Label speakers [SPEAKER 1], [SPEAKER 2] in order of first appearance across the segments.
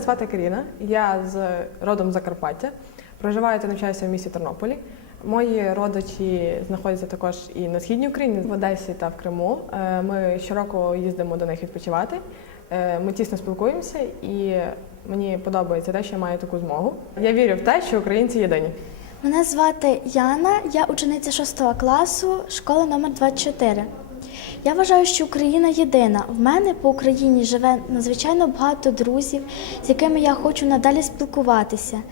[SPEAKER 1] звати Каріна. Я з родом Закарпаття. Проживаю та навчаюся в місті Тернополі. Мої родичі знаходяться також і на східній Україні, в Одесі та в Криму. Е, Ми щороку їздимо до них відпочивати. Е, Ми тісно спілкуємося, і мені подобається те, що я маю таку змогу. Я вірю в те, що українці єдині.
[SPEAKER 2] Мене звати Яна, я учениця 6 класу школи номер 24. Я вважаю, що Україна єдина. В мене по Україні живе надзвичайно багато друзів, з якими я хочу надалі спілкуватися.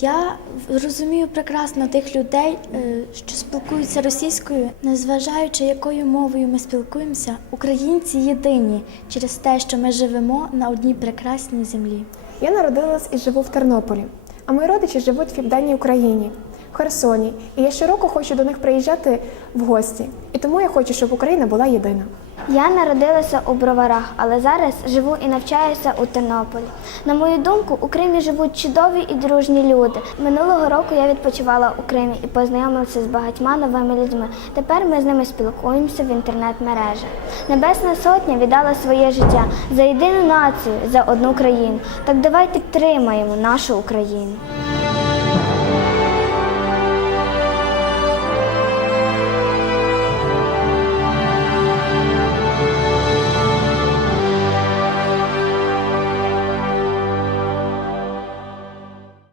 [SPEAKER 2] Я розумію прекрасно тих людей, е, що спілкуються російською, незважаючи якою мовою ми спілкуємося, українці єдині через те, що ми живемо на одній прекрасній землі.
[SPEAKER 3] Я народилась і живу в Тернополі, а мої родичі живуть в південній Україні, Херсоні. І я щороку хочу до них приїжджати в гості. І тому я хочу, щоб Україна була єдина.
[SPEAKER 4] Я народилася у Броварах, але зараз живу і навчаюся у Тернополі. На мою думку, у Кримі живуть чудові і дружні люди. Минулого року я відпочивала у Кримі і познайомилася з багатьма новими людьми. Тепер ми з ними спілкуємося в інтернет-мережах. Небесна Сотня віддала своє життя за єдину націю, за одну країну. Так давайте підтримаємо нашу Україну.